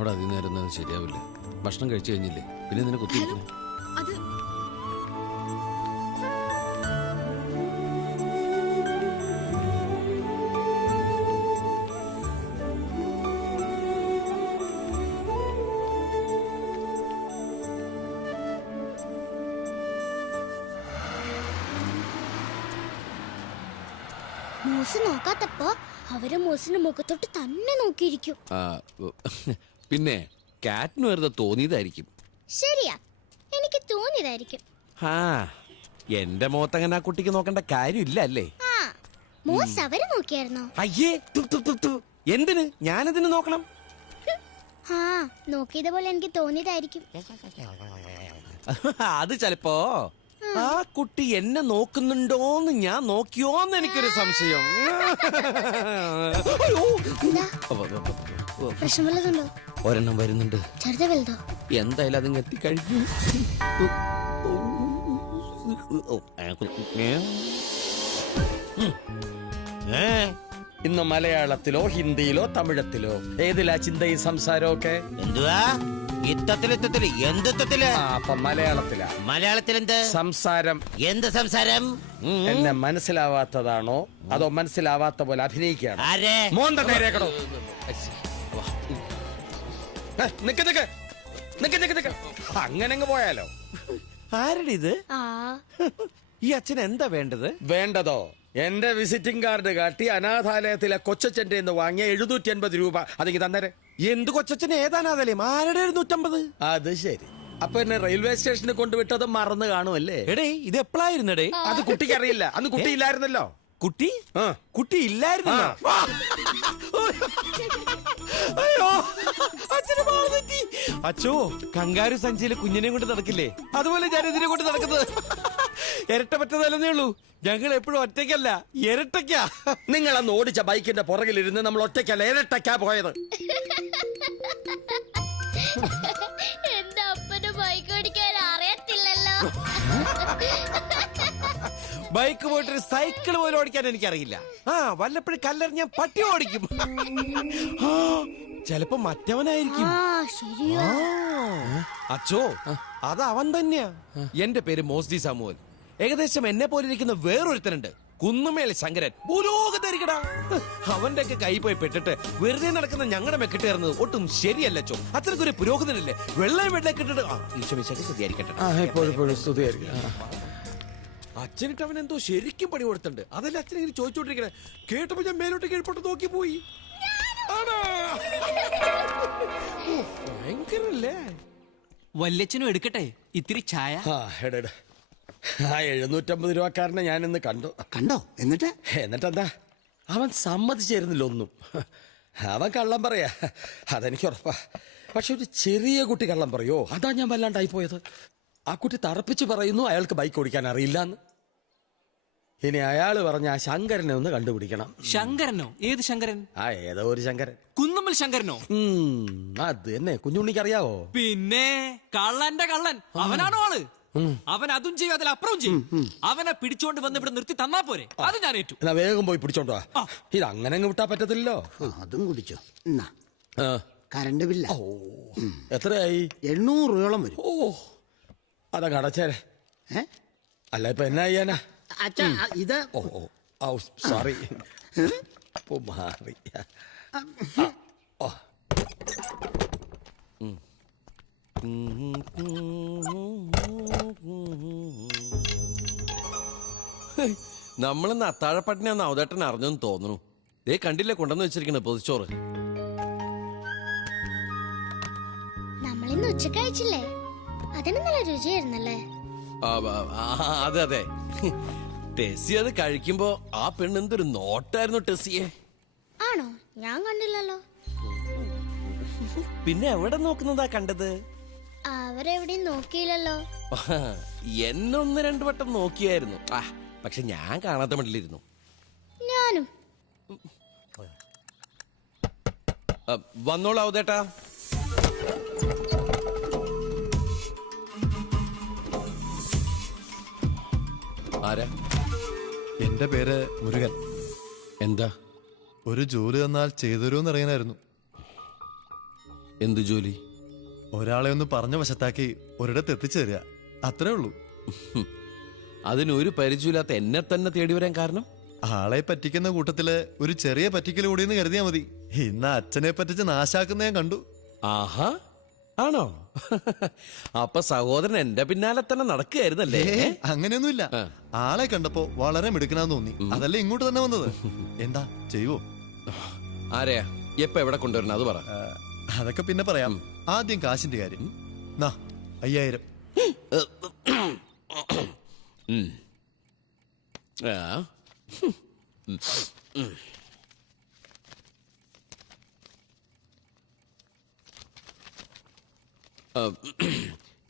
അവിടെ അധികം നേരം ഒന്നും ശരിയാവില്ല. ഭക്ഷണം കഴിച്ചു കഴിഞ്ഞില്ലേ? പിന്നെ നിന്നെ കുത്തിയിരിക്കുന്നു. മൂസ് നോക്കാത്തപ്പോ അവര് മൂസിന്റെ മുഖത്തോട്ട് തന്നെ നോക്കിയിരിക്കും. പിന്നെ കാറ്റിന് വെറുതെ തോന്നിയതായിരിക്കും. ശരിയാ, എനിക്ക് തോന്നിയതായിരിക്കും. എന്റെ മുഖത്തങ്ങനെ ആ കുട്ടിക്ക് നോക്കേണ്ട കാര്യമില്ല അല്ലേ? മൂസ് അവര് നോക്കിയായിരുന്നോ? അയ്യേ, എന്തിന് ഞാനതിന് നോക്കണം? നോക്കിയത് പോലെ എനിക്ക് തോന്നിയതായിരിക്കും. അത് ചിലപ്പോ ആ കുട്ടി എന്നെ നോക്കുന്നുണ്ടോന്ന് ഞാൻ നോക്കിയോന്ന് എനിക്കൊരു സംശയം. പ്രശ്നം വല്ലതുണ്ടോ? ഒരെണ്ണം വരുന്നുണ്ട്. ചെറുതോ വലുതോ? എന്തായാലും അതിങ്ങ് എത്തിക്കഴിഞ്ഞു. ഇന്ന് മലയാളത്തിലോ ഹിന്ദിയിലോ തമിഴത്തിലോ ഏതിലാ ചിന്തയും സംസാരവും ഒക്കെ? എന്തുവാ ഇത്തത്തില് എന്തില്? അപ്പൊ മലയാളത്തിലാ. മലയാളത്തിൽ എന്ത് സംസാരം? എന്ത് സംസാരം? എന്നെ മനസ്സിലാവാത്തതാണോ അതോ മനസ്സിലാവാത്ത പോലെ അഭിനയിക്കുകയാണോ? ആരെ മോന്ത നേരേക്കടോ. അങ്ങനെ അങ്ങ് പോയാലോ? ആരുടെ ഇത്? ഈ അച്ഛൻ എന്താ വേണ്ടത്? വേണ്ടതോ എന്റെ വിസിറ്റിംഗ് കാർഡ് കാട്ടി അനാഥാലയത്തിലെ കൊച്ചച്ഛന്റെ വാങ്ങിയ 750 രൂപ അതെങ്കിൽ തന്നേരെ. എന്ത് കൊച്ചച്ഛൻ? ഏതാനാഥാലയം? ആരുടെ 750? അത് ശരി. അപ്പൊ എന്നെ റെയിൽവേ സ്റ്റേഷനിൽ കൊണ്ടുവിട്ടത് മറന്നു കാണുമല്ലേ? എടേ, ഇത് എപ്പോഴായിരുന്നടേ? അത് കുട്ടിക്ക് അറിയില്ല. അന്ന് കുട്ടി ഇല്ലായിരുന്നല്ലോ. കുട്ടി കുട്ടി ഇല്ലായിരുന്നല്ലോ. അച്ഛോ, കങ്കാരു സഞ്ചിയിലെ കുഞ്ഞിനെ കൊണ്ട് നടക്കില്ലേ, അതുപോലെ ഞാൻ ഇതിനെ കൊണ്ട് നടക്കുന്നത്. ഇരട്ട പറ്റതല്ലേ ഉള്ളൂ. ഞങ്ങൾ എപ്പോഴും ഒറ്റയ്ക്കല്ല, ഇരട്ടയ്ക്കാ. നിങ്ങൾ അന്ന് ഓടിച്ച ബൈക്കിന്റെ പുറകിലിരുന്ന് നമ്മൾ ഒറ്റയ്ക്കല്ല, ഇരട്ടയ്ക്കാ പോയത്. എന്റെ അപ്പന് ബൈക്ക് ഓടിക്കാൻ അറിയത്തില്ലല്ലോ. ബൈക്ക് പോയിട്ടൊരു സൈക്കിൾ പോലും ഓടിക്കാൻ എനിക്കറിയില്ല. വല്ലപ്പോഴും കല്ലെറിഞ്ഞ പട്ടി ഓടിക്കും. ചിലപ്പോ മറ്റവനായിരിക്കും. അച്ചോ, അത് അവൻ തന്നെയാ. എന്റെ പേര് മോസ്ഡി സാമുവൽ. ഏകദേശം എന്നെ പോലെ ഇരിക്കുന്ന വേറൊരുത്തനുണ്ട്, കുന്നുമേൽ ശങ്കരൻ. ഭൂലോകത്തായിരിക്കടാ. അവന്റെ ഒക്കെ കൈ പോയി പെട്ടിട്ട് വെറുതെ നടക്കുന്ന ഞങ്ങളുടെ മെക്കിട്ട് കയറുന്നത് ഒട്ടും ശരിയല്ലോ. അത്രക്കൊരു പുരോഗതിനല്ലേ വെള്ളം കിട്ടിട്ട്. അച്ഛനിട്ട് അവൻ എന്തോ ശരിക്കും പണി കൊടുത്തിട്ടുണ്ട്. അതല്ല അച്ഛൻ ഇങ്ങനെ ചോദിച്ചോണ്ടിരിക്കണേ. കേട്ടപ്പോ ഞാൻ മേലോട്ട് കീഴ്പോട്ട് നോക്കി പോയി. ഭയങ്കരല്ലേ? വല്യച്ഛനും എടുക്കട്ടെ ഇത്തിരി ചായ? 750 രൂപക്കാരനെ ഞാൻ ഇന്ന് കണ്ടോ? എന്നിട്ടെന്താ? അവൻ സമ്മതിച്ചേരുന്നില്ല ഒന്നും. അവൻ കള്ളം പറയാ, അതെനിക്ക് ഉറപ്പാ. പക്ഷെ ഒരു ചെറിയ കുട്ടി കള്ളം പറയോ? അതാ ഞാൻ വല്ലാണ്ടായി പോയത്. ആ കുട്ടി തറപ്പിച്ച് പറയുന്നു അയാൾക്ക് ബൈക്ക് ഓടിക്കാൻ അറിയില്ലെന്ന്. ഇനി അയാള് പറഞ്ഞ ആ ശങ്കരനെ ഒന്ന് കണ്ടുപിടിക്കണം. ശങ്കരനോ? ഏത് ശങ്കരൻ? ഏതോ ഒരു ശങ്കരൻ. കുന്നുമ്മൽ ശങ്കരനോ? അത് തന്നെ. കുഞ്ഞുണ്ണിക്ക് അറിയാവോ? പിന്നെ കള്ളന്റെ കള്ളൻ അവനാണോ ആള്? അവൻ അതും ചെയ്യും, അതിലപ്പുറവും ചെയ്യും. അവനെ പിടിച്ചോണ്ട് വന്ന് ഇവിടെ നിർത്തി തന്നാ പോരെ? അത് ഞാൻ ഏറ്റു. എന്നാ വേഗം പോയി പിടിച്ചോണ്ടോ. ഇത് അങ്ങനെ അങ്ങ് വിട്ടാ പറ്റത്തില്ലല്ലോ. അതും കുടിച്ചോ. കറണ്ട് ബില്ല എത്രയായി? 800 രൂപയോളം വരും. അതങ്ങ് അടച്ചേരെ. അല്ല ഇപ്പൊ എന്നാ ചെയ്യാനാ? അച്ഛാ, ഇത് സോറി. മാറി. നമ്മളിന്ന് അത്താഴപ്പട്ടിനാന്ന് അവതേട്ടൻ അറിഞ്ഞെന്ന് തോന്നുന്നു. ദേ കണ്ടില്ലേ കൊണ്ടുവന്ന് വെച്ചിരിക്കണ പൊതിച്ചോറ്. നമ്മളിന്ന് ഉച്ചക്ക് കഴിച്ചില്ലേ, അതിന് നല്ല രുചിയായിരുന്നല്ലേ? അതെ അതെ. ടെസ്സി അത് കഴിക്കുമ്പോ ആ പെണ്ണ് എന്തൊരു നോട്ടായിരുന്നു ടെസ്സിയെ. ആണോ? ഞാൻ കണ്ടില്ലല്ലോ. പിന്നെ എവിടെ നോക്കുന്നതാ കണ്ടത്? അവരെവിടെയും നോക്കിയില്ലല്ലോ. എന്നെ 1-2 വട്ടം നോക്കിയായിരുന്നു. പക്ഷെ ഞാൻ കാണാത്ത മട്ടിലിരുന്നു. ഞാനും. വന്നോളൂ അവതേട്ടാ. ആരാ? എന്റെ പേര് മുരുകൻ. എന്താ? ഒരു ജോലി തന്നാൽ ചെയ്തു തരുമെന്ന് അറിയാനായിരുന്നു. എന്ത് ജോലി? ഒരാളെ ഒന്ന് പറഞ്ഞ വശത്താക്കി ഒരിടത്ത് എത്തിച്ചു തരിക, അത്രേ ഉള്ളൂ. അതിനൊരു പരിചയമില്ലാത്ത എന്നെ തന്നെ തേടി വരാൻ കാരണം? ആളെ പറ്റിക്കുന്ന കൂട്ടത്തില് ഒരു ചെറിയ പറ്റിക്കൽ കൂടിയെന്ന് കരുതിയാ മതി. ഇന്ന് അച്ഛനെ പറ്റിച്ച് നാശാക്കുന്ന ഞാൻ കണ്ടു. ആഹാ, ആണോ? അപ്പൊ സഹോദരൻ എന്റെ പിന്നാലെ തന്നെ നടക്കുകയായിരുന്നല്ലേ? അങ്ങനെയൊന്നുമില്ല. ആളെ കണ്ടപ്പോ വളരെ മിടുക്കനാന്ന് തോന്നി, അതല്ലേ ഇങ്ങോട്ട് തന്നെ വന്നത്. എന്താ ചെയ്യുവോ? ആരെയാ എപ്പ എവിടെ കൊണ്ടുവരണം അത് പറ. അതൊക്കെ പിന്നെ പറയാം. ആദ്യം കാശിന്റെ കാര്യം. 5000.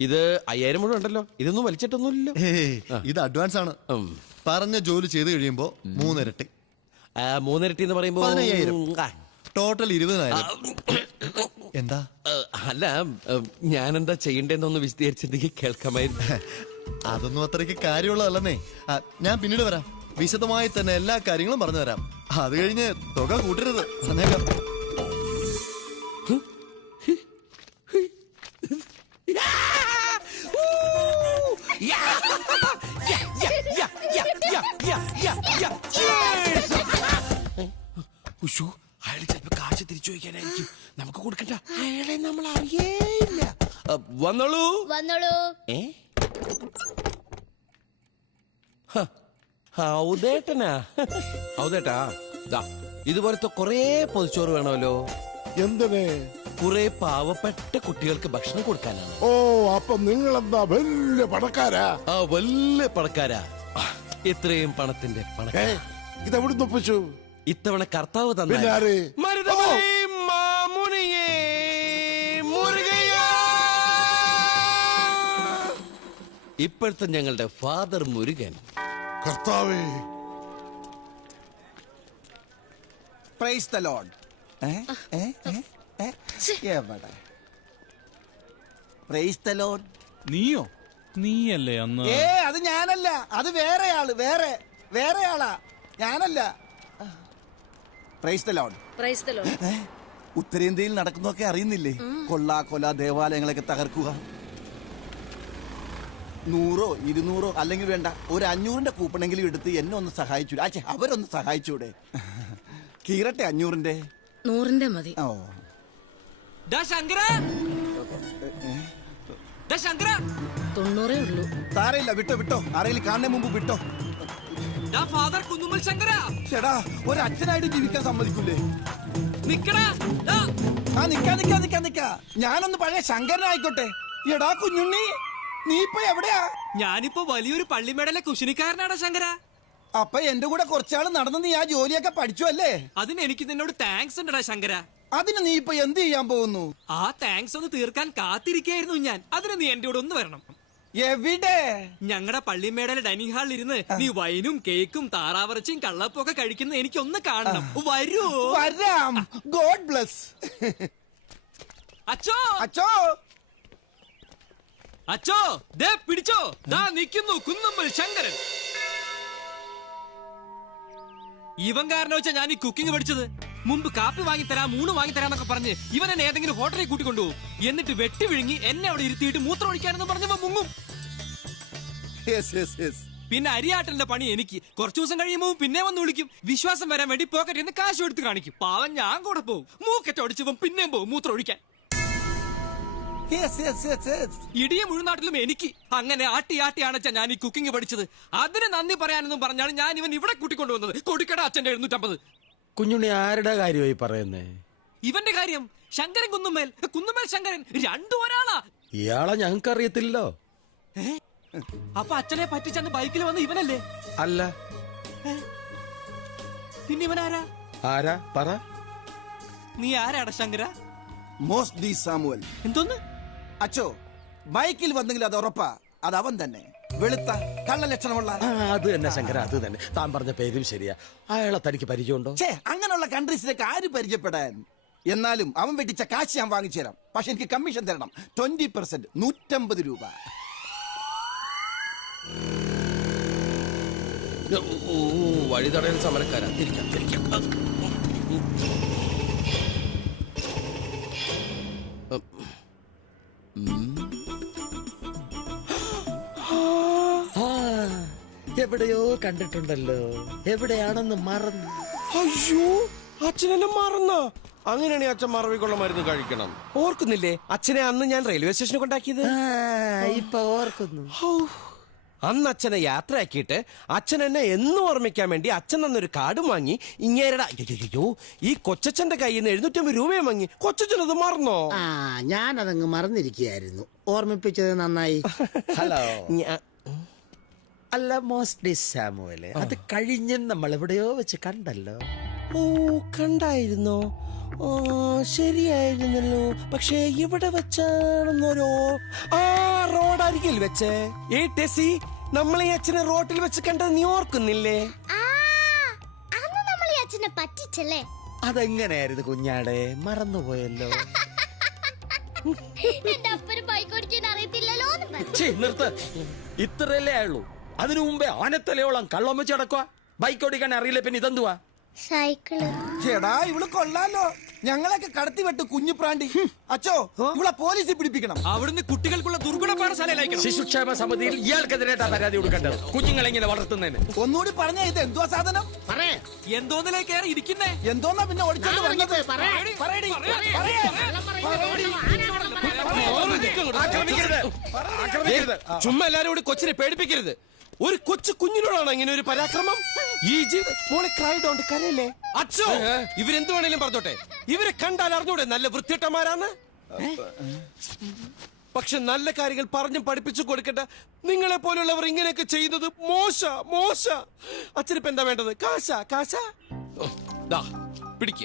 ഇത് 5000 മുഴുവൻ ഉണ്ടല്ലോ. ഇതൊന്നും വലിച്ചിട്ടൊന്നുമില്ലല്ലോ. ഇത് അഡ്വാൻസ് ആണ്. പറഞ്ഞ ജോലി ചെയ്ത് കഴിയുമ്പോ 3 ഇരട്ടി. 3 ഇരട്ടി എന്ന് പറയുമ്പോ 15000. ടോട്ടൽ 20000. എന്താ? അല്ല, ഞാനെന്താ ചെയ്യണ്ടെന്നൊന്ന് വിശദീകരിച്ചെങ്കിൽ കേൾക്കാമായിരുന്നു. അതൊന്നും അത്രയ്ക്ക് കാര്യമുള്ളതല്ലെന്നേ. ഞാൻ പിന്നീട് വരാം, വിശദമായി തന്നെ എല്ലാ കാര്യങ്ങളും പറഞ്ഞു തരാം. അത് കഴിഞ്ഞ് തുക കൂട്ടരുത്, പറഞ്ഞേക്കാം. അയാൾ ചിലപ്പോ കാശ് തിരിച്ചു ചോദിക്കാനായിരിക്കും. നമുക്ക് കൊടുക്കണ്ട, അയാളെ നമ്മൾ അറിയേയില്ല. വന്നോളൂ വന്നോളൂ. ഔദേട്ടനാ? ഔദേട്ടാ, ഇതുപോലത്തെ കൊറേ പൊതിച്ചോറ് വേണമല്ലോ. എന്തിന്? കുറെ പാവപ്പെട്ട കുട്ടികൾക്ക് ഭക്ഷണം കൊടുക്കാനാണ്. ഓ, അപ്പൊ നിങ്ങളെന്താ വലിയ പണക്കാരാ? വലിയ പണക്കാരാ. ഇത്രയും പണത്തിന്റെ പണക്കാരാ. ഇതെവിടുന്ന് ഒപ്പിച്ചു? ഇത്തവണ കർത്താവ് തന്നെ. ഇപ്പോഴത്തെ ഞങ്ങളുടെ ഫാദർ മുരുകൻ. കർത്താവേ, പ്രൈസ് ദി ലോർഡ്. എവിടെ? Praise the Lord. നീയോ? നീയല്ലേ അന്ന്? അത് ഞാനല്ല, അത് വേറെ ആള്, വേറെ ആളാ, ഞാനല്ല. Praise the Lord. Praise the Lord. ഉത്തരേന്ത്യയിൽ നടക്കുന്നതൊക്കെ അറിയുന്നില്ലേ? കൊല ദേവാലയങ്ങളൊക്കെ തകർക്കുക. 100 200 അല്ലെങ്കിൽ വേണ്ട, ഒരു 500ന്റെ കൂപ്പണെങ്കിലും എടുത്ത് എന്നെ ഒന്ന് സഹായിച്ചൂടെ? അവരൊന്ന് സഹായിച്ചൂടെ? കീറട്ടെ 500ന്റെ? 100ന്റെ മതി. ഓ, ശങ്കര 90 ഉള്ളൂ. താരയില്ല, വിട്ടോ. ആരെങ്കിലും കാണുന്നതിന് മുമ്പ് വിട്ടോ. ഫാദർ കുന്നുമ്മൽ ശങ്കര. ചേടാ, ഒരു അച്ഛനായിട്ട് ജീവിക്കാൻ സമ്മതിക്കൂലേ? നിക്കടാ. നിക്കാ. ഞാനൊന്ന് പഴയ ശങ്കരനായിക്കോട്ടെ. എടാ കുഞ്ഞുണ്ണി, നീ ഇപ്പൊ എവിടെയാ? ഞാനിപ്പോ വലിയൊരു പള്ളിമേടലെ കുശിനിക്കാരനാടാ ശങ്കര. അപ്പൊ എന്റെ കൂടെ കുറച്ചാള് നടന്ന് നീ ആ ജോലിയൊക്കെ പഠിച്ചു അല്ലേ? അതിന് എനിക്ക് നിന്നോട് താങ്ക്സ് ഉണ്ടടാ ശങ്കര. അതിന് നീ ഇപ്പൊ എന്ത് ചെയ്യാൻ പോകുന്നു? ആ താങ്ക്സ് ഒന്ന് തീർക്കാൻ കാത്തിരിക്കായിരുന്നു ഞാൻ. അതിന് നീ എന്റെ കൂടെ ഒന്ന് വരണം. എവിടെ? ഞങ്ങളുടെ പള്ളിമേടലെ ഡൈനിങ് ഹാളിൽ ഇരുന്ന് നീ വൈനും കേക്കും താറാവറച്ചിയും കള്ളപ്പൊക്കെ കഴിക്കുന്ന എനിക്കൊന്ന് കാണണം. വരൂ. വരാം. God bless. അച്ചോ, ദേ പിടിച്ചോ, ദാ നിൽക്കുന്നു കുന്നുമ്മൽ ശങ്കരൻ. ഇവൻ കാരണം വെച്ചാ ഞാൻ ഈ കുക്കിംഗ് പഠിച്ചത്. മുമ്പ് കാപ്പി വാങ്ങിത്തരാം, മൂന്ന് വാങ്ങിത്തരാന്നൊക്കെ പറഞ്ഞ് ഇവൻ എന്നെ ഏതെങ്കിലും ഹോട്ടലിൽ കൂട്ടിക്കൊണ്ടുപോകും. എന്നിട്ട് വെട്ടി വിഴുങ്ങി എന്നെ അവിടെ ഇരുത്തിയിട്ട് മൂത്രം ഒഴിക്കാനെന്ന് പറഞ്ഞവ മുങ്ങും. പിന്നെ അരിയാട്ടന്റെ പണി എനിക്ക്. കുറച്ചു ദിവസം കഴിയുമ്പോൾ പിന്നെ വന്ന് വിളിക്കും. വിശ്വാസം വരാൻ വേണ്ടി പോക്കറ്റിൽ നിന്ന് കാശ് എടുത്ത് കാണിക്കും. പാവം ഞാൻ കൂടെ പോകും. മൂക്കറ്റ് ഒടിച്ചവൻ പിന്നെയും പോകും മൂത്രം ഒഴിക്കാൻ. ഇടിയ മുഴുനാട്ടിലും എനിക്ക്. അങ്ങനെ ആട്ടി അണച്ചാ ഞാൻ ഈ കുക്കിംഗ് പഠിച്ചത്. അതിന് നന്ദി പറയാനെന്നും പറഞ്ഞാണ് ഞാൻ ഇവൻ ഇവിടെ കൂട്ടിക്കൊണ്ടുവന്നത്. കൊടുക്കട അച്ഛന്റെ 750. കുഞ്ഞുണ്ണി ആരുടെ കാര്യമായി പറയുന്നേ? ഇവന്റെ കാര്യം. ശങ്കരൻ കുന്നുമ്മേൽ ശങ്കരൻ, രണ്ടും ഒരാളാ. ഇയാളെ ഞങ്ങൾക്ക് അറിയത്തില്ലോ. അപ്പൊ അച്ഛനെ പറ്റിച്ചന്ന് ബൈക്കിൽ വന്ന് ഇവനല്ലേ? അല്ല. പിന്നെ ഇവനാരാ? ആരാ പറ. നീ ആരാടാ ശങ്കര? Most D Samuel. എന്തോന്ന്? അച്ചോ, ബൈക്കിൽ വന്നെങ്കിൽ അത് ഉറപ്പാ. അത് അവൻ തന്നെ. വെളുത്ത കള്ള ലക്ഷണമുള്ള. അത് തന്നെ ശങ്കര, അത് തന്നെ. താൻ പറഞ്ഞ പേരും ശരിയാ. അയാളെ തനിക്ക് പരിചയമുണ്ടോ? അങ്ങനെയുള്ള കൺട്രീസിലേക്ക് ആര് പരിചയപ്പെടാൻ? എന്നാലും അവൻ വെട്ടിച്ച കാശ് ഞാൻ വാങ്ങിച്ചു തരാം. പക്ഷെ എനിക്ക് കമ്മീഷൻ തരണം. 20%, 150 രൂപ. വഴി തടയൽ സമരക്കാരാ. തിരിക്കാം. എവിടെയോ കണ്ടിട്ടുണ്ടല്ലോ, എവിടെയാണെന്ന് മറന്നു. അയ്യോ, അച്ഛനെന്നെ മറന്ന. അങ്ങനെയാണെങ്കിൽ അച്ഛൻ മറവിക്കുള്ള മരുന്ന് കഴിക്കണം. ഓർക്കുന്നില്ലേ അച്ഛനെ അന്ന് ഞാൻ റെയിൽവേ സ്റ്റേഷനിൽ കൊണ്ടാക്കിയത്? ഇപ്പൊ ഓർക്കുന്നു. അന്ന് അച്ഛനെ യാത്രയാക്കിയിട്ട് അച്ഛൻ എന്നെ എന്നും ഓർമ്മിക്കാൻ വേണ്ടി അച്ഛൻ തന്നൊരു കാർഡും വാങ്ങി ഇങ്ങേരടാ അയ്യോ ഈ കൊച്ചച്ഛന്റെ കയ്യിൽ നിന്ന് 750 രൂപയും വാങ്ങി. കൊച്ചച്ഛനത് മറന്നോ? ഞാനതങ്ങ് മറന്നിരിക്കുകയായിരുന്നു. ഓർമ്മിപ്പിച്ചത് നന്നായി. ഹലോ. അല്ല മോസ്റ്റ് സാമുവലെ, അത് കഴിഞ്ഞ് നമ്മൾ എവിടെയോ വെച്ച് കണ്ടല്ലോ. ഓ, കണ്ടായിരുന്നോ? ശരിയായിരുന്നല്ലോ. പക്ഷേ ഇവിടെ വെച്ചാണെന്നൊരോ റോഡരികിൽ വെച്ച്. ടെസി, നമ്മളെ അച്ഛനെ റോട്ടിൽ വെച്ച് കണ്ടത് നീ ഓർക്കുന്നില്ലേ? അന്ന് നമ്മൾ ഈ അച്ഛനെ പറ്റിച്ചല്ലേ? അതെങ്ങനെയായിരുന്നു കുഞ്ഞാടെ, മറന്നുപോയല്ലോ. എന്റെ അപ്പന് ബൈക്ക് ഓടിക്കാൻ അറിയത്തില്ലല്ലോ. നിർത്ത്, ഇത്രയല്ലേ ആയുള്ളൂ. അതിനു മുമ്പേ ആനത്തലയോളം കള്ളം വെച്ച് നടക്കുക. ബൈക്ക് ഓടിക്കാൻ അറിയില്ല, പിന്നെ ഇതെന്തുവാ? സൈക്കിള്. ചേടാ, ഇവള് കൊള്ളാലോ. ഞങ്ങളൊക്കെ കടത്തി വെട്ട് കുഞ്ഞു പ്രാണ്ടി. അച്ചോ, ഇവളെ പോലീസിൽ പിടിപ്പിക്കണം. അവിടുന്ന് കുട്ടികൾക്കുള്ള ദുർഗുണ പാഠശാലയിലായിരിക്കും. ശിശുക്ഷേമ സമിതിയിൽ ഇയാൾക്കെതിരായിട്ടാ പരാതി കൊടുക്കേണ്ടത്, കുഞ്ഞുങ്ങളെ ഇങ്ങനെ വളർത്തുന്നതിന്. ഒന്നുകൂടി പറഞ്ഞ ഇത് എന്തുവാ സാധനം? എന്തോന്നിലേ കയറി ഇരിക്കുന്നേ? എന്തോന്നാ പിന്നെ ഓടിച്ചോണ്ട് വന്നത്? ചുമ്മാ എല്ലാരും കൂടി കൊച്ചിനെ പേടിപ്പിക്കരുത്. ഒരു കൊച്ചു കുഞ്ഞിനോടാണ് ഇങ്ങനെ ഒരു പരാക്രമം. ഈ കരയല്ലേ അച്ഛോ? ഇവരെന്ത് വേണേലും പറഞ്ഞോട്ടെ, ഇവരെ കണ്ടാൽ അറിഞ്ഞൂടെ നല്ല വൃത്തിയിട്ടന്മാരാണ്. പക്ഷെ നല്ല കാര്യങ്ങൾ പറഞ്ഞും പഠിപ്പിച്ചു കൊടുക്കട്ടെ. നിങ്ങളെ പോലുള്ളവർ ഇങ്ങനെയൊക്കെ ചെയ്യുന്നത് മോശ. അച്ഛനിപ്പോ എന്താ വേണ്ടത്? കാശ പിടിക്ക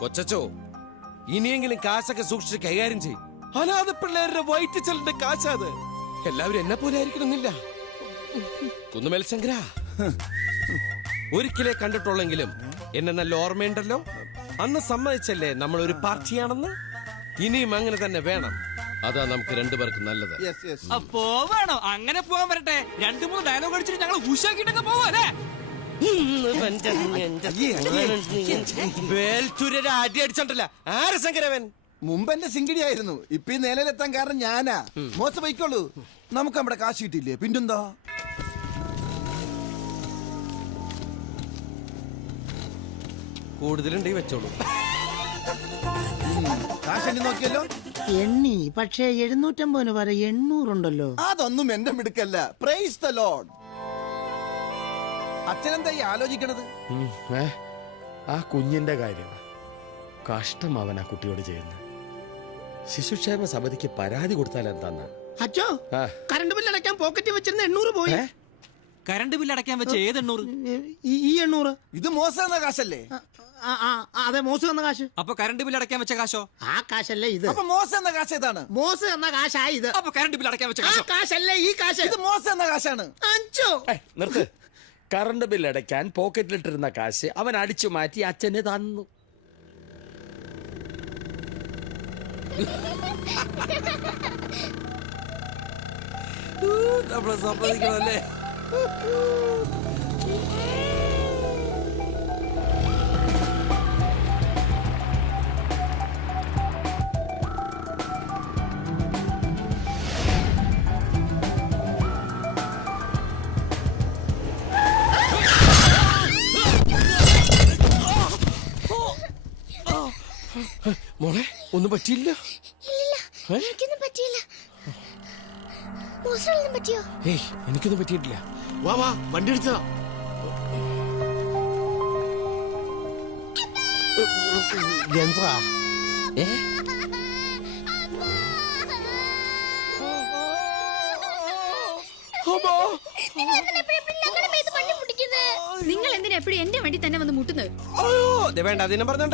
കൊച്ചോ. ഇനിയെങ്കിലും കാശൊക്കെ സൂക്ഷിച്ച് കൈകാര്യം ചെയ്യും. അനാഥ പിള്ളേരുടെ വയറ്റ് ചെല്ലിന്റെ കാശാത്. എല്ലാവരും എന്നെ പോലെ ആയിരിക്കണമെന്നില്ല. കുന്നുമേൽ ശങ്കര, ഒരിക്കലേ കണ്ടിട്ടുള്ളെങ്കിലും എന്നെ നല്ല ഓർമ്മയുണ്ടല്ലോ. അന്ന് സമ്മതിച്ചല്ലേ നമ്മൾ ഒരു പാർട്ടിയാണെന്ന്. ഇനിയും അങ്ങനെ തന്നെ വേണം. അതാ നമുക്ക് രണ്ടുപേർക്ക് നല്ലത്. അപ്പോ വേണോ? അങ്ങനെ പോകാൻ വരട്ടെ. 2-3 ഡയലോഗ് അടിച്ചിട്ട് ഞങ്ങൾ ഉഷാക്കിട്ടൊക്കെ പോവാല്ലേ? അടി അടിച്ചോണ്ടല്ല ആര് ശങ്കരവൻ. മുമ്പ് എന്റെ സിംഗിടിയായിരുന്നു. ഇപ്പൊ ഈ നിലയിലെത്താൻ കാരണം ഞാനാ. മോശം പോയിക്കോളൂ. നമുക്ക് നമ്മുടെ കാശ് കിട്ടിയില്ലേ, പിന്നെന്താ? കൂടുതലുണ്ടെങ്കിൽ വെച്ചോളൂ. കാശ് എണ്ണി നോക്കിയല്ലോ. എണ്ണി, പക്ഷേ 750 വരെ 800 ഉണ്ടല്ലോ. അതൊന്നും എന്റെ മിടുക്കല്ല. Praise the Lord. അച്ഛനെന്താ ഈ ആലോചിക്കണത്? ആ കുഞ്ഞിന്റെ കാര്യം കഷ്ടം അവൻ ആ കുട്ടിയോട് ചെയ്യുന്നത്. ശിശുക്ഷേമ സമിതിക്ക് പരാതി കൊടുത്താൽ എന്താന്ന്? അച്ഛോ, കറണ്ട് ബില്ല് അടയ്ക്കാൻ പോക്കറ്റിൽ വെച്ചിരുന്ന 800 പോയി. കറണ്ട് ബില്ല് അടയ്ക്കാൻ വെച്ച ഏത് 800? ഈ 800. ഇത് മോശം എന്ന കാശല്ലേ? അതെ, മോശം എന്ന കാശ്. അപ്പൊ കറണ്ട് ബില്ല് അടയ്ക്കാൻ വെച്ച കാശോ? ആ കാശല്ലേ ഇത്. അപ്പൊ മോശം എന്ന കാശ് ഏതാണ്? മോശം എന്ന കാശായി ഇത്. അപ്പൊ കറണ്ട് ബില്ല് അടയ്ക്കാൻ വെച്ച കാശോ? കാശല്ലേ ഈ കാശ്. ഇത് മോശം എന്ന കാശാണ്. അഞ്ചോ നിർത്ത്. കറണ്ട് ബില്ല് അടയ്ക്കാൻ പോക്കറ്റിലിട്ടിരുന്ന കാശ് അവൻ അടിച്ചു മാറ്റി അച്ഛന് തന്നു. നമ്മളെ സമ്മതിക്കണല്ലേ? മോളെ, ഒന്നും പറ്റിയില്ല? എനിക്കൊന്നും പറ്റിയില്ല. മോശമൊന്നും പറ്റിയോ? ഏയ്, എനിക്കൊന്നും പറ്റിയിട്ടില്ല. വാ വണ്ടി എടുത്തതാ. എന്താ? നിങ്ങൾ എന്തിനാ എപ്പോഴും എന്റെ വണ്ടി തന്നെ വന്ന് മുട്ടുന്നത്? വേണ്ട, അതിനെ പറഞ്ഞോ.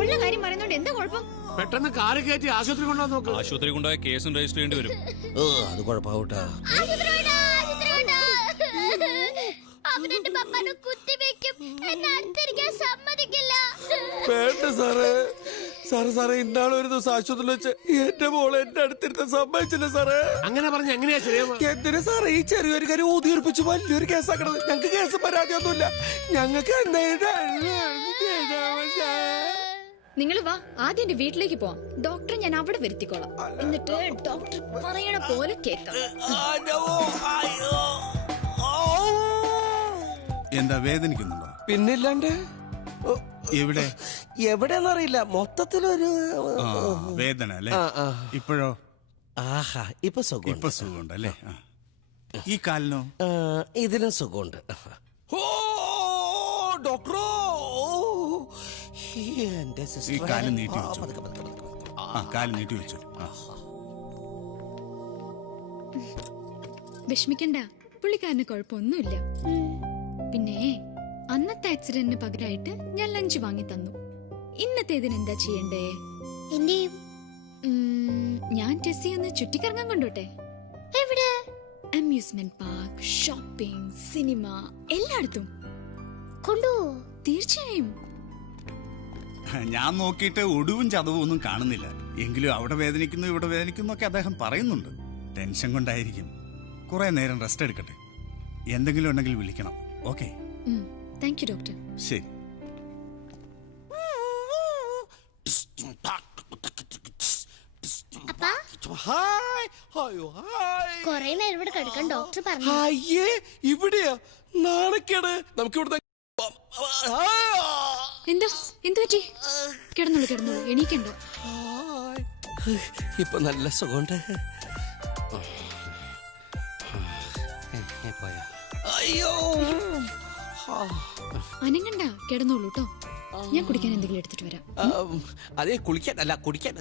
ഉള്ള കാര്യം പറയുന്നോണ്ട് എന്താ കുഴപ്പം? പെട്ടെന്ന് കാറ് കയറ്റി ആശുപത്രി കൊണ്ടുപോകാൻ നോക്ക്. ആശുപത്രി കൊണ്ടുപോയ കേസും രജിസ്റ്റർ ചെയ്യേണ്ടി വരും. അത് കുഴപ്പമാവട്ടെ. അവനെന്റെ പപ്പാനെ കുത്തിവെക്കും. എന്നെ അടുത്തിരിക്കാൻ സമ്മതിക്കില്ല. വേണ്ട സാറേ, ഇന്നാളെ ഒരു ദിവസം ആശുപത്രിയിൽ വെച്ച് എന്റെ മോളെ എന്റെ അടുത്തിരുന്ന് സമ്മതിച്ചില്ല സാറേ. അങ്ങനെ പറഞ്ഞ എങ്ങനെയാ ശരിയാവുക? എന്തിനാ സാറേ ഈ ചെറിയൊരു കാര്യം ഊതിയുറപ്പിച്ച് വലിയൊരു കേസാക്കണത്? ഞങ്ങൾക്ക് കേസ് പരാതിയൊന്നുമില്ല. ഞങ്ങൾക്ക് നിങ്ങൾ വാ, ആദ്യം എന്റെ വീട്ടിലേക്ക് പോവാം. ഡോക്ടറെ ഞാൻ അവിടെ വരുത്തിക്കോളാം. എന്നിട്ട് ഡോക്ടർ പറയണ പോലെ കേൾക്കാം. എന്താ വേദനിക്കുന്നുണ്ടോ? പിന്നില്ലാണ്ട്. എവിടെ? എവിടെന്നറിയില്ല, മൊത്തത്തിലൊരു വേദന അല്ലേ? ഇപ്പോഴോ? ആഹാ, ഇപ്പൊ സുഖം. ഇപ്പൊ സുഖമുണ്ടല്ലേ? ഈ കാലിനോ? ഇതിനും സുഖമുണ്ട്. ഓ ഡോക്ടറോ, എന്റെ ഈ കാല് നീട്ടി വെച്ചു. കാല് നീട്ടി വെച്ചു. വിഷമിക്കണ്ട, പുള്ളിക്കാരന് കുഴപ്പമൊന്നുമില്ല. പിന്നെ അന്നത്തെ ആക്സിഡന്റിന് പകരമായിട്ട് ഞാൻ ലഞ്ച് വാങ്ങി തന്നു. ഇന്നത്തേതിന് എന്താ ചെയ്യണ്ടേ? ഞാൻ ടെസ്സി ഒന്ന് ചുറ്റിക്കറങ്ങാൻ കൊണ്ടോട്ടെ? എവിടെ? അമ്യൂസ്മെന്റ് പാർക്ക്, ഷോപ്പിംഗ്, സിനിമ, എല്ലായിടത്തും കൊണ്ടുപോ. തീർച്ചയായും. ഞാൻ നോക്കിയിട്ട് ഒടുവും ചതവും ഒന്നും കാണുന്നില്ല. എങ്കിലും അവിടെ വേദനിക്കുന്നു ഇവിടെ വേദനിക്കുന്നു ഒക്കെ അദ്ദേഹം പറയുന്നുണ്ട്. ടെൻഷൻ കൊണ്ടായിരിക്കും. കുറെ നേരം റെസ്റ്റ് എടുക്കട്ടെ. എന്തെങ്കിലും ഉണ്ടെങ്കിൽ വിളിക്കണം. ഓക്കെ? Thank you doctor. ശരി. കൊറേ നേരം ഇവിടെ കിടക്കാൻ ഡോക്ടർ പറഞ്ഞു. അയ്യേ, ഇവിടെയാ? നാണക്കേട്. നമുക്ക് ഇവിടുത്തെ എന്താ എന്ത് പറ്റി? കിടന്നോളൂ, എണീക്കണ്ടോ? ഇപ്പൊ നല്ല സുഖമുണ്ട്. അയ്യോ, അനങ്ങണ്ട, കിടന്നോളൂ കേട്ടോ. ഞാൻ കുടിക്കാൻ എന്തെങ്കിലും എടുത്തിട്ട് വരാം. അതെ, കുളിക്കാനല്ല, കുടിക്കാൻ.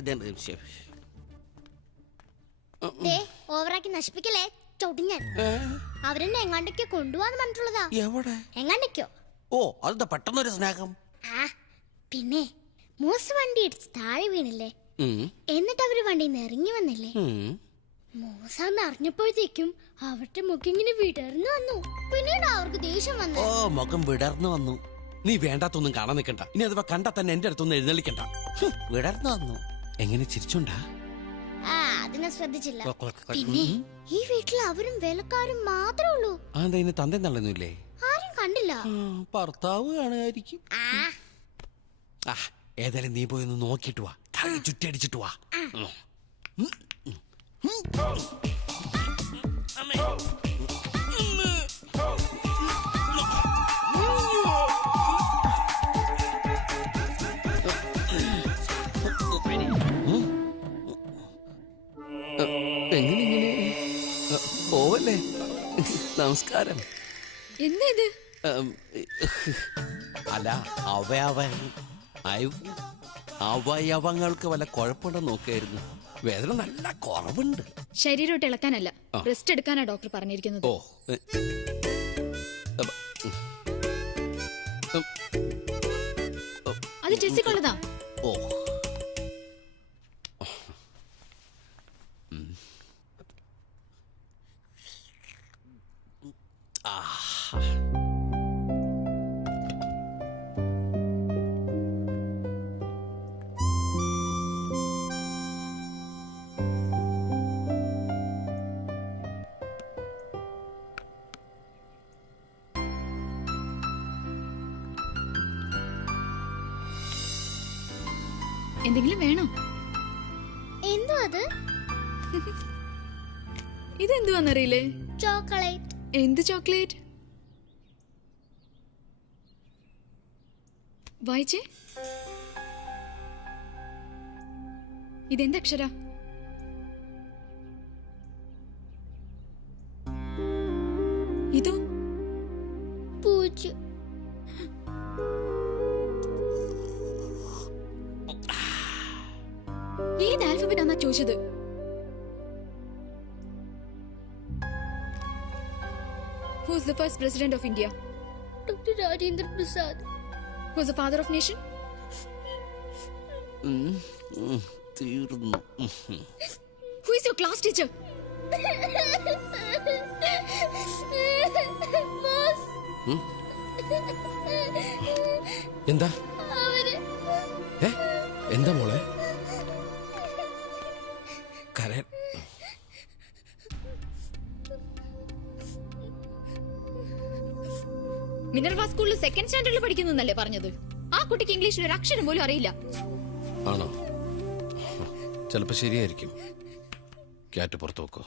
ഓവറാക്കി നശിപ്പിക്കലേ, ചൊടിഞ്ഞാൻ. അവരെന്നെ എങ്ങാണ്ടൊക്കെ കൊണ്ടുപോവാന്ന് പറഞ്ഞിട്ടുള്ളതാ. എവിടെ? എങ്ങാണ്ടൊക്കെയോ. ഓ, അതെന്താ പെട്ടെന്നൊരു സ്നേഹം? പിന്നെ മൂസ് വണ്ടി ഇടിച്ച് താഴെ വീണില്ലേ, എന്നിട്ട് അവര് വണ്ടിയിൽ നിന്ന് ഇറങ്ങി വന്നില്ലേ. മൂസാന്ന് അറിഞ്ഞപ്പോഴത്തേക്കും അവരുടെ മുഖം ഇങ്ങനെ വിടർന്നു വന്നു. പിന്നീട് അവർക്ക് ദേഷ്യം വന്നു. ഓ, മുഖം വിടർന്നു വന്നു. നീ വേണ്ടാത്തൊന്നും കാണാൻ നിൽക്കണ്ട. ഇനി അഥവാ കണ്ടാ തന്നെ എന്റെ അടുത്തൊന്നും എഴുന്നള്ളിക്കണ്ട. വിടർന്നു വന്നു. എങ്ങനെ ചിരിച്ചോണ്ടാ? അതിനെ ശ്രദ്ധിച്ചില്ല. പിന്നെ ഈ വീട്ടിൽ അവരും വേലക്കാരും മാത്രമേ ഉള്ളൂ. അതിന് തന്തേ തള്ളുന്നില്ലേ? ആരും കണ്ടില്ല. ഭർത്താവ് കാണുമായിരിക്കും. ഏതായാലും നീ പോയി ഒന്ന് നോക്കിട്ട് വാ. ചുറ്റടിച്ചിട്ട് വാ. എങ്ങനെ പോവല്ലേ? നമസ്കാരം. എന്താ ഇത്? അല്ല, അവയവങ്ങൾക്ക് വല്ല കുഴപ്പമുണ്ടോ നോക്കായിരുന്നു. വേദന നല്ല കുറവുണ്ട്. ശരീരോട്ട് ഇളക്കാനല്ല, റെസ്റ്റ് എടുക്കാനാ ഡോക്ടർ പറഞ്ഞിരിക്കുന്നത്. ഓ, അത് ടെസ്സിക്കുള്ളതാ. ഓ, എന്തെങ്കിലും വേണോ? എന്തോ അത്? ഇതെന്തുവാന്നറിയില്ലേ? ചോക്ലേറ്റ്. എന്ത് ചോക്ലേറ്റ്? വായിച്ചേ. ഇതെന്തക്ഷര? ഇതോ? പൂച്ച. ഏത് ആൽഫബറ്റ് ആണെന്നാ ചോദിച്ചത്? Who is the first president of India? Dr. Rajendra Prasad. Who is the father of nation? തീർന്നു. Who is your class teacher? എന്താ? എന്താ മോളെ? കരയാൻ? മിനർവ സ്കൂളിൽ സെക്കൻഡ് സ്റ്റാൻഡേർഡിൽ പഠിക്കുന്നല്ലേ പറഞ്ഞത്? ആ കുട്ടിക്ക് ഇംഗ്ലീഷിൽ ഒരു അക്ഷരം പോലും അറിയില്ല. ആണോ? ചിലപ്പോ ശരിയായിരിക്കും. ക്യാറ്റ് പുറത്തു വെക്കോ.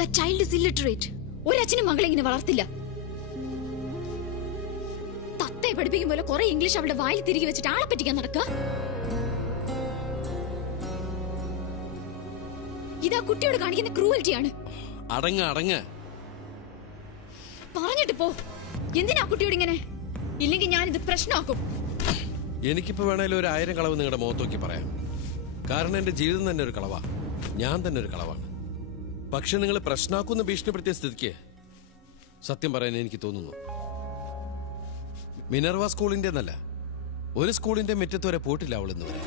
The child is illiterate. ഒരച്ഛനും മകളെ ഇങ്ങനെ വളർത്തില്ല. തത്തയെ പഠിപ്പിക്കും പോലെ കുറെ ഇംഗ്ലീഷ് അവളുടെ വായിൽ തിരികെ വെച്ചിട്ട് ആളെ പറ്റിക്കാൻ നടക്കുക. ഇതാ കുട്ടിയോട് കാണിക്കുന്ന ക്രൂവൽറ്റിയാണ്. അടങ്ങ പറഞ്ഞിട്ട് പോ. എന്തിനാ കുട്ടിയോട് ഇങ്ങനെ? ഇല്ലെങ്കിൽ ഞാനിത് പ്രശ്നമാക്കും. എനിക്കിപ്പോ വേണേലും 1000 കളവ് നിങ്ങളുടെ മുഖത്ത് നോക്കി പറയാം. കാരണം എന്റെ ജീവിതം തന്നെ ഒരു കളവാ. ഞാൻ തന്നെ ഒരു കളവാണ്. പക്ഷെ നിങ്ങൾ പ്രശ്നമാക്കുന്ന ഭീഷണിപ്പെടുത്തിയ സ്ഥിതിക്ക് സത്യം പറയാൻ എനിക്ക് തോന്നുന്നു, മിനർവ സ്കൂളിന്റെ എന്നല്ല, ഒരു സ്കൂളിന്റെ മുറ്റത്ത് വരെ പോയിട്ടില്ല അവൾ ഇന്ന് വരെ.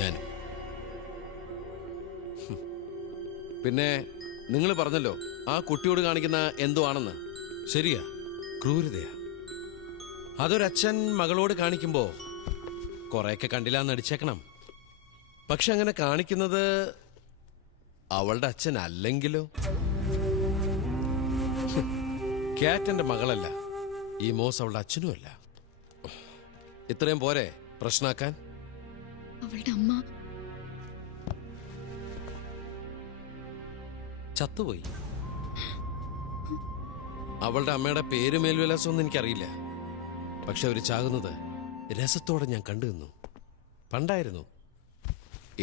ഞാനും. പിന്നെ നിങ്ങൾ പറഞ്ഞല്ലോ ആ കുട്ടിയോട് കാണിക്കുന്ന എന്തോ ആണെന്ന്. ശരിയാ, ക്രൂരതയാ. അതൊരച്ഛൻ മകളോട് കാണിക്കുമ്പോ കുറെയൊക്കെ കണ്ടില്ലാന്ന് അടിച്ചേക്കണം. പക്ഷെ അങ്ങനെ കാണിക്കുന്നത് അവളുടെ അച്ഛൻ അല്ലെങ്കിലോ? ക്യാറ്റ് എന്റെ മകളല്ല, ഈ മോസ് അവളുടെ അച്ഛനുമല്ല. ഇത്രയും പോരെ പ്രശ്നാക്കാൻ? അവളുടെ അമ്മ ചത്തുപോയി. അവളുടെ അമ്മയുടെ പേര് മേൽവിലാസമൊന്നും എനിക്കറിയില്ല. പക്ഷെ അവര് ചാകുന്നത് രസത്തോടെ ഞാൻ കണ്ടു നിന്നു. പണ്ടായിരുന്നു,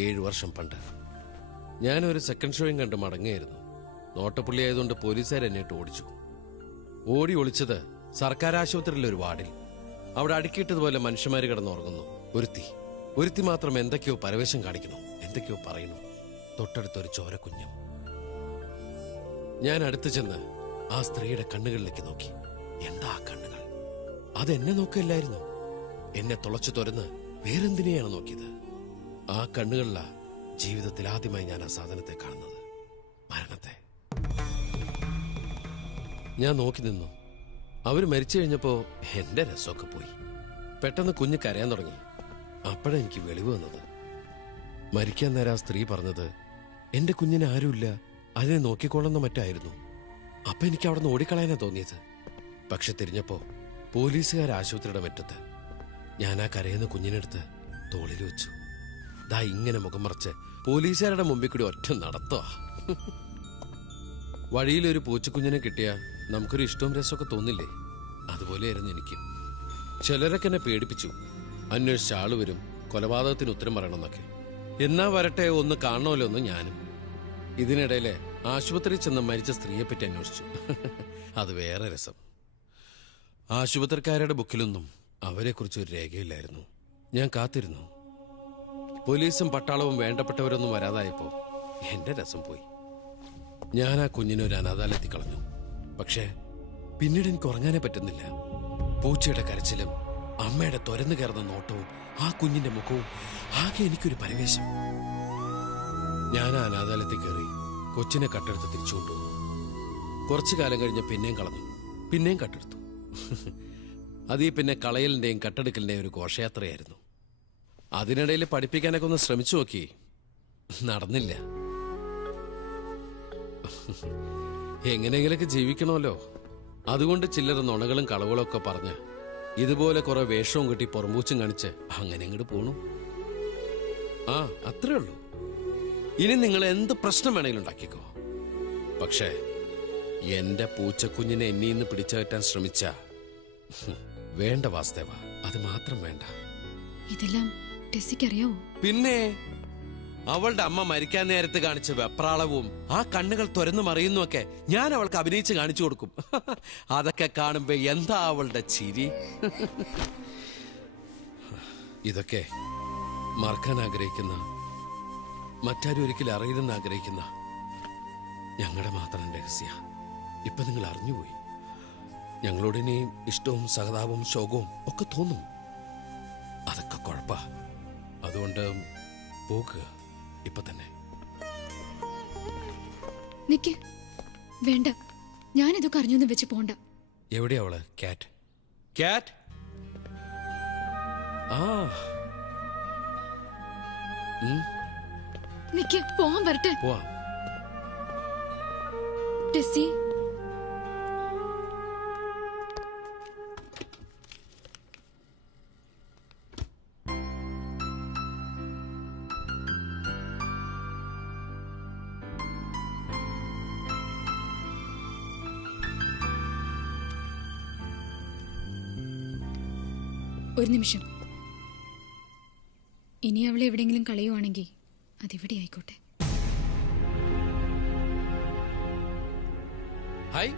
7 വർഷം പണ്ട്. ഞാനൊരു സെക്കൻഡ് ഷോയും കണ്ട് മടങ്ങുകയായിരുന്നു. നോട്ടപ്പുള്ളി ആയതുകൊണ്ട് പോലീസുകാർ എന്നിട്ട് ഓടിച്ചു. ഒളിച്ചത് സർക്കാർ ആശുപത്രിയിലെ ഒരു വാർഡിൽ. അവിടെ അടുക്കിയിട്ടതുപോലെ മനുഷ്യന്മാര് കിടന്നുറങ്ങുന്നു. ഒരുത്തി മാത്രം എന്തൊക്കെയോ പരവേശം കാണിക്കുന്നു, എന്തൊക്കെയോ പറയുന്നു. തൊട്ടടുത്തൊരു ചോരക്കുഞ്ഞും. ഞാൻ അടുത്ത് ചെന്ന് ആ സ്ത്രീയുടെ കണ്ണുകളിലേക്ക് നോക്കി. എന്താ കണ്ണുകൾ? അതെന്നെ നോക്കില്ലായിരുന്നു, എന്നെ തുളച്ചു തുറന്ന് വേറെന്തിനെയാണ് നോക്കിയത്. ആ കണ്ണുകളിലാ ജീവിതത്തിൽ ആദ്യമായി ഞാൻ ആ സാധനത്തെ കാണുന്നത്, മരണത്തെ. ഞാൻ നോക്കി നിന്നു. അവര് മരിച്ചു കഴിഞ്ഞപ്പോ എന്റെ രസമൊക്കെ പോയി. പെട്ടെന്ന് കുഞ്ഞ് കരയാൻ തുടങ്ങി. അപ്പോഴെനിക്ക് വെളിവ് വന്നത്. മരിക്കാൻ നേരം ആ സ്ത്രീ പറഞ്ഞത് എന്റെ കുഞ്ഞിന് ആരുമില്ല, അതിനെ നോക്കിക്കൊള്ളുന്ന മറ്റായിരുന്നു. അപ്പൊ എനിക്ക് അവിടെ നിന്ന് ഓടിക്കളയാനാ തോന്നിയത്. പക്ഷെ തിരിഞ്ഞപ്പോ പോലീസുകാർ ആശുപത്രിയുടെ മുറ്റത്ത്. ഞാൻ ആ കരയുന്ന കുഞ്ഞിനെടുത്ത് തോളിൽ വെച്ചു. ദാ ഇങ്ങനെ മുഖം മറച്ച് പോലീസുകാരുടെ മുമ്പിൽ കൂടി ഒറ്റ നടത്തുക. വഴിയിലൊരു പൂച്ചക്കുഞ്ഞിനെ കിട്ടിയ നമുക്കൊരു ഇഷ്ടവും രസമൊക്കെ തോന്നില്ലേ? അതുപോലെയായിരുന്നു എനിക്ക്. ചിലരൊക്കെ എന്നെ പേടിപ്പിച്ചു. അന്വേഷിച്ച ആള് വരും, കൊലപാതകത്തിന് ഉത്തരം പറയണമെന്നൊക്കെ. എന്നാ വരട്ടെ, ഒന്ന് കാണണമല്ലോ ഒന്ന് ഞാനും. ഇതിനിടയിലെ ആശുപത്രിയിൽ ചെന്ന് മരിച്ച സ്ത്രീയെ പറ്റി അന്വേഷിച്ചു. അത് വേറെ രസം. ആശുപത്രിക്കാരുടെ ബുക്കിലൊന്നും അവരെക്കുറിച്ച് ഒരു രേഖയില്ലായിരുന്നു. ഞാൻ കാത്തിരുന്നു. പോലീസും പട്ടാളവും വേണ്ടപ്പെട്ടവരൊന്നും വരാതായപ്പോ എന്റെ രസം പോയി. ഞാൻ ആ കുഞ്ഞിനെ ഒരു അനാഥാലയത്തിൽ കളഞ്ഞു. പക്ഷേ പിന്നീട് എനിക്ക് ഉറങ്ങാനേ പറ്റുന്നില്ല. പൂച്ചയുടെ കരച്ചിലും അമ്മയുടെ തുരന്നു കയറുന്ന നോട്ടവും ആ കുഞ്ഞിന്റെ മുഖവും ആകെ എനിക്കൊരു പരിവേശം. ഞാൻ ആ അനാഥാലയത്തിൽ കയറി കൊച്ചിനെ കട്ടെടുത്ത് തിരിച്ചു കൊണ്ടുവന്നു. കുറച്ചു കാലം കഴിഞ്ഞ് പിന്നെയും കളഞ്ഞു, പിന്നെയും കട്ടെടുത്തു. അതീ പിന്നെ കളയലിന്റെയും കട്ടെടുക്കലിന്റെയും ഒരു ഘോഷയാത്രയായിരുന്നു. അതിനിടയിൽ പഠിപ്പിക്കാനൊക്കെ ഒന്ന് ശ്രമിച്ചു നോക്കി, നടന്നില്ല. എങ്ങനെയെങ്കിലൊക്കെ ജീവിക്കണമല്ലോ. അതുകൊണ്ട് ചില്ലറ നുണകളും കളവുകളും ഒക്കെ പറഞ്ഞ് ഇതുപോലെ കുറെ വേഷവും കെട്ടി പുറമ്പൂച്ചും കാണിച്ച് അങ്ങനെ അങ്ങോട്ട് പോണു. ആ, അത്രേ ഉള്ളൂ. ഇനി നിങ്ങൾ എന്ത് പ്രശ്നം വേണമെങ്കിലും ഉണ്ടാക്കിക്കോ. പക്ഷേ എന്റെ പൂച്ചക്കുഞ്ഞിനെ എന്നീന്ന് പിടിച്ചകറ്റാൻ ശ്രമിച്ച വേണ്ട വാസ്തവ, അത് മാത്രം വേണ്ട. ഇതെല്ലാം ടെസ്സിക്കറിയാവോ? പിന്നെ അവളുടെ അമ്മ മരിക്കാൻ നേരത്ത് കാണിച്ച വെപ്രാളവും ആ കണ്ണുകൾ തുറന്നു മറിയുന്നുമൊക്കെ ഞാൻ അവൾക്ക് അഭിനയിച്ച് കാണിച്ചു കൊടുക്കും. അതൊക്കെ കാണുമ്പോ എന്താ അവളുടെ ചിരി. ഇതൊക്കെ മറക്കാൻ ആഗ്രഹിക്കുന്ന, മറ്റാരും ഒരിക്കലും അറിയില്ലെന്ന് ആഗ്രഹിക്കുന്ന ഞങ്ങളുടെ മാത്രം രഹസ്യ ഇപ്പൊ നിങ്ങൾ അറിഞ്ഞുപോയി. ഞങ്ങളോട് ഇനിയും ഇഷ്ടവും സഹതാപവും ശോകവും ഒക്കെ തോന്നും. അതൊക്കെ കുഴപ്പാ. അതുകൊണ്ട് പോകുക ഇപ്പൊ തന്നെ. നിക്ക്, വേണ്ട. ഞാനിതൊക്കെ അറിഞ്ഞൊന്നും വെച്ച് പോണ്ട. എവിടെയാ അവള്? Cat, cat. ആ നിക്ക് പോവാൻ വരട്ടെ. ടെസ്സി, ഒരു നിമിഷം. ഇനി അവളെ എവിടെയെങ്കിലും കളയുവാണെങ്കിൽ അതിവിടെ ആയിക്കോട്ടെ. ഹായ്,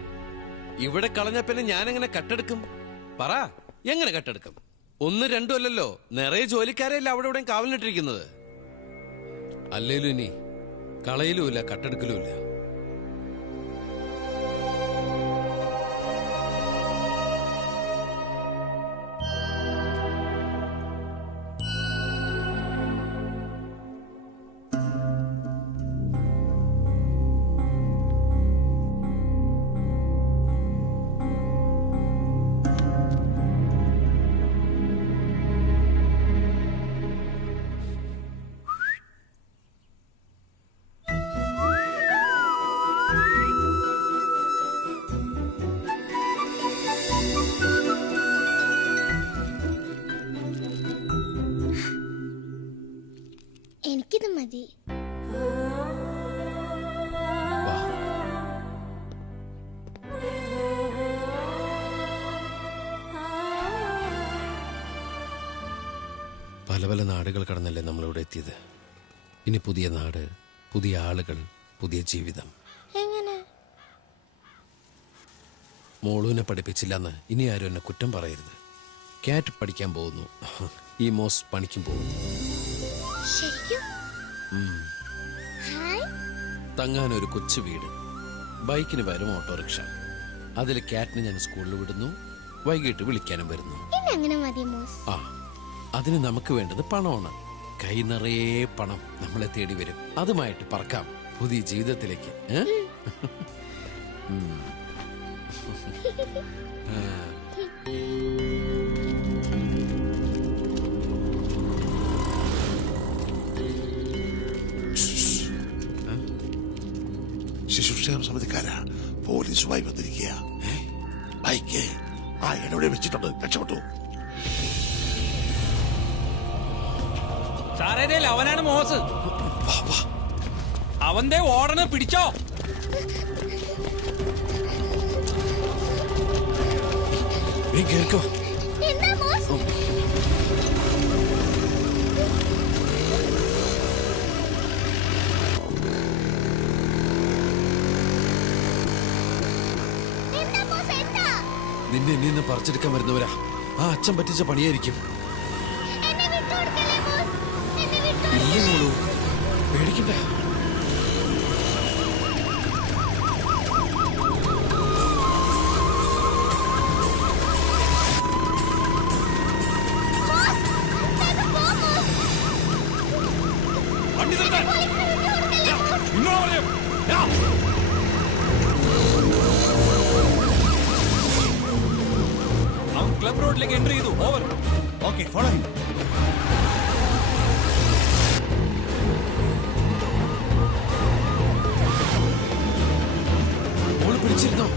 ഇവിടെ കളഞ്ഞ പിന്നെ ഞാൻ എങ്ങനെ കട്ടെടുക്കും? പറ, എങ്ങനെ കട്ടെടുക്കും? 1 2 അല്ലല്ലോ, നിറയെ ജോലിക്കാരെയല്ല അവിടെ ഇവിടെ കാവലിട്ടിരിക്കുന്നത്. അല്ലേലും ഇനി കളയിലുമില്ല, കട്ടെടുക്കലുമില്ല. എനിക്കിത് മതി. പല പല നാടുകൾ കടന്നല്ലേ നമ്മളിവിടെ എത്തിയത്. ഇനി പുതിയ നാട്, പുതിയ ആളുകൾ, പുതിയ ജീവിതം. എങ്ങനെ? മോളൂനെ പഠിപ്പിച്ചില്ലെന്ന് ഇനി ആരും എന്നെ കുറ്റം പറയരുത്. കാറ്റ് പഠിക്കാൻ പോകുന്നു, ഈ മോസ് പണിക്കും പോകുന്നു. തങ്ങാനൊരു കൊച്ചു വീട്, ബൈക്കിന് വരും ഓട്ടോറിക്ഷ. അതിൽ കാറ്റിന് ഞാൻ സ്കൂളിൽ വിടുന്നു, വൈകിട്ട് വിളിക്കാനും വരുന്നു. ആ, അതിന് നമുക്ക് വേണ്ടത് പണമാണ്. കൈ നിറയെ പണം നമ്മളെ തേടി വരും. അതുമായിട്ട് പറക്കാം പുതിയ ജീവിതത്തിലേക്ക്. ശിശുക്ഷേമ സമിതിക്കാരാ പോലീസുമായി വന്നിരിക്കുക. ബൈക്ക് ആ ഇടവിടെ വെച്ചിട്ടുണ്ട്, രക്ഷപ്പെട്ടു. അവനാണ് മോസ്. അവന്റെ ഓടനെ പിടിച്ചോ. കേൾക്കോ? നിന്നെ ഇനി പറിച്ചെടുക്കാൻ വരുന്നവരാ. ആ അച്ഛൻ പറ്റിച്ച പണിയായിരിക്കും. ഇല്ല മോളൂ, പേടിക്കണ്ട. അവൻ ക്ലബ് റോഡിലേക്ക് എൻട്രി ചെയ്തു. ഓവർ. Okay, follow him. മോള് പിടിച്ചിരുന്നോ?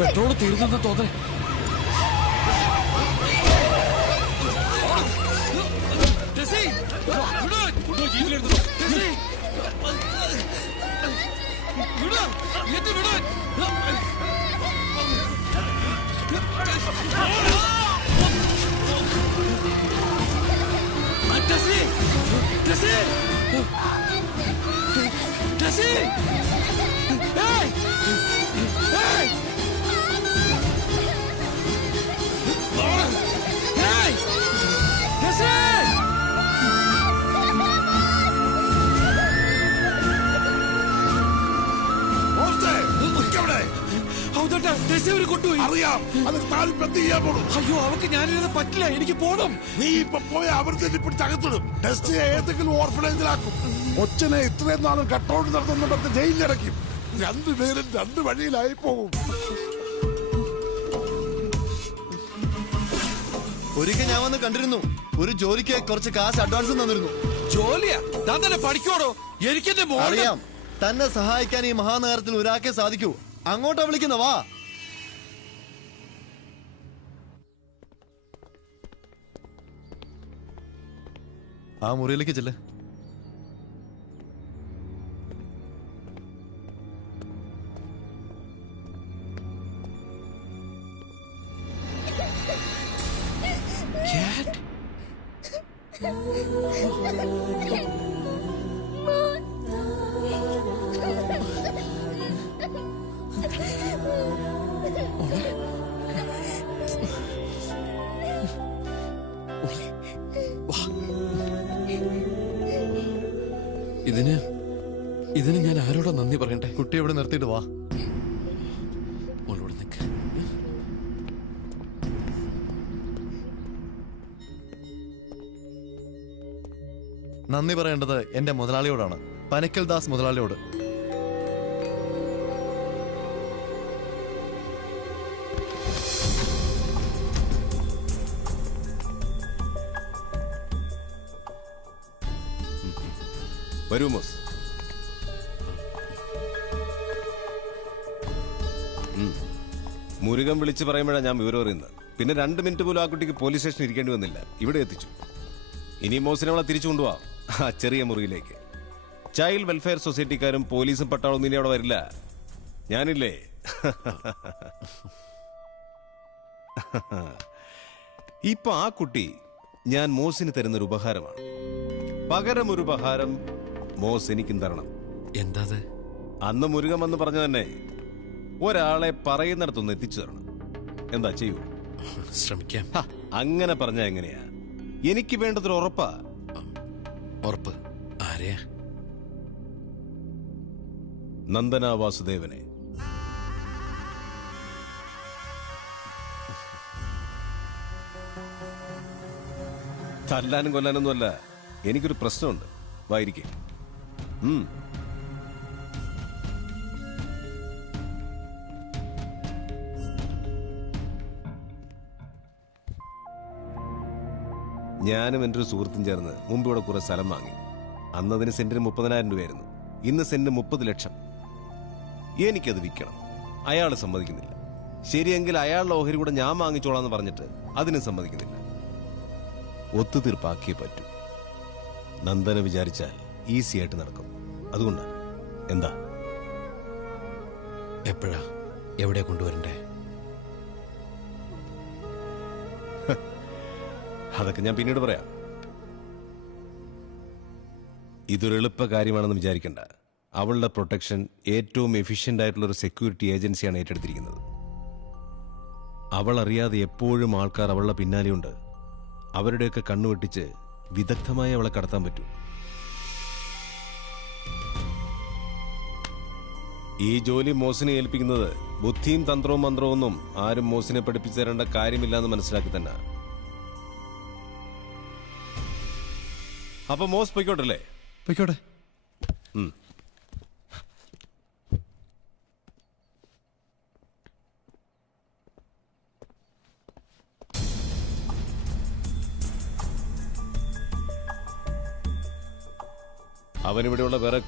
പെട്രോൾ തീർന്നെന്ന് തോന്നേ. കൊണ്ടുപോയി. അറിയാം, അത് താല്പര്യം ചെയ്യാൻ പോണു. അയ്യോ, അവർക്ക് ഞാനിരുന്ന് പറ്റില്ല, എനിക്ക് പോണം. നീ ഇപ്പൊ പോയ അവർ തന്നെ പിടിച്ച് അകത്തിടും. ടെസ്റ്റ് ഏതെങ്കിലും ഓർഫനേജിലാക്കും. കൊച്ചിനെ ഇത്രയും നാളും കട്ടൗട്ട് നടത്തുന്നുണ്ട് ജയിലിലടയ്ക്കും. രണ്ടുപേരും രണ്ട് വഴിയിലായി പോകും. ഒരിക്കൽ ഞാൻ വന്ന് കണ്ടിരുന്നു. ഒരു ജോലിക്ക് കുറച്ച് കാശ് അഡ്വാൻസ് തന്നിരുന്നു. ജോലിയാ? താൻ തന്നെ പഠിക്കോടോ? എനിക്കെന്റെ അറിയാം, തന്നെ സഹായിക്കാൻ ഈ മഹാനഗരത്തിൽ ഒരാൾക്കേ സാധിക്കൂ. അങ്ങോട്ടാ വിളിക്കുന്ന, വാ. ആ മുറിയിലേക്ക് ചെല്ല്. ഇതിന് ഞാൻ ആരോടാ നന്ദി പറയണ്ടേ? കുട്ടി ഇവിടെ നിർത്തിയിട്ട് വാ. മോളോട് നിൽക്ക്. നന്ദി പറയേണ്ടത് എന്റെ മുതലാളിയോടാണ്, പനക്കൽ ദാസ് മുതലാളിയോട്. വരൂ മോസ്. മുരുകൻ വിളിച്ച് പറയുമ്പോഴാണ് ഞാൻ വിവരം അറിയുന്നത്. പിന്നെ 2 മിനിറ്റ് പോലും ആ കുട്ടിക്ക് പോലീസ് സ്റ്റേഷനിൽ ഇരിക്കേണ്ടി വന്നില്ല, ഇവിടെ എത്തിച്ചു. ഇനി മോസിനെ അവളെ തിരിച്ചു കൊണ്ടുപോവാം ആ ചെറിയ മുറിയിലേക്ക്. ചൈൽഡ് വെൽഫെയർ സൊസൈറ്റിക്കാരും പോലീസും പട്ടാളൊന്നും ഇനി അവിടെ വരില്ല. ഞാനില്ലേ? ഇപ്പൊ ആ കുട്ടി ഞാൻ മോസിന് തരുന്നൊരു ഉപഹാരമാണ്. പകരം ഒരു ഉപഹാരം മോസ് എനിക്കും തരണം. എന്താ? അന്ന് മുരുകൻ വന്ന് പറഞ്ഞു തന്നെ, ഒരാളെ പറയുന്നിടത്തൊന്ന് എത്തിച്ചു തരണം. എന്താ, ചെയ്യൂ? ശ്രമിക്കാം. അങ്ങനെ പറഞ്ഞാ എങ്ങനെയാ? എനിക്ക് വേണ്ടതൊരു ഉറപ്പാ. ഉറപ്പ്? ആരെയാ? നന്ദന വാസുദേവനെ. തല്ലാനും കൊല്ലാനൊന്നുമല്ല, എനിക്കൊരു പ്രശ്നമുണ്ട്. വായിരിക്കേ. ഞാനും എൻ്റെ ഒരു സുഹൃത്തും ചേർന്ന് മുമ്പ് ഇവിടെ കുറെ സ്ഥലം വാങ്ങി. അന്നതിന് സെന്റിന് 30,000 രൂപയായിരുന്നു. ഇന്ന് സെന്റിന് 30 ലക്ഷം. എനിക്കത് വിൽക്കണം. അയാൾ സമ്മതിക്കുന്നില്ല. ശരിയെങ്കിൽ അയാളുടെ ഓഹരി കൂടെ ഞാൻ വാങ്ങിച്ചോളാന്ന് പറഞ്ഞിട്ട് അതിനും സമ്മതിക്കുന്നില്ല. ഒത്തുതീർപ്പാക്കിയേ പറ്റൂ. നന്ദന വിചാരിച്ചാൽ ഈസി ആയിട്ട് നടക്കും. അതുകൊണ്ടാണ്. എന്താ? എപ്പോഴാ, എവിടെ കൊണ്ടുവരണ്ടേ? അതൊക്കെ ഞാൻ പിന്നീട് പറയാം. ഇതൊരു എളുപ്പ കാര്യമാണെന്ന് വിചാരിക്കണ്ട. അവളുടെ പ്രൊട്ടക്ഷൻ ഏറ്റവും എഫിഷ്യന്റ് ആയിട്ടുള്ള ഒരു സെക്യൂരിറ്റി ഏജൻസിയാണ് ഏറ്റെടുത്തിരിക്കുന്നത്. അവൾ അറിയാതെ എപ്പോഴും ആൾക്കാർ അവളുടെ പിന്നാലെയുണ്ട്. അവരുടെയൊക്കെ കണ്ണുവെട്ടിച്ച് വിദഗ്ധമായി അവളെ കടത്താൻ പറ്റൂ. ഈ ജോലി മോസിനെ ഏൽപ്പിക്കുന്നത് ബുദ്ധിയും തന്ത്രവും മന്ത്രവും ഒന്നും ആരും മോസിനെ പഠിപ്പിച്ചു തരേണ്ട കാര്യമില്ലാന്ന് മനസ്സിലാക്കി തന്നെ. അപ്പൊ മോസ് പൊയ്ക്കോട്ടല്ലേ? പൊയ്ക്കോട്ടെ. അവനിവിടെയുള്ള വേറെ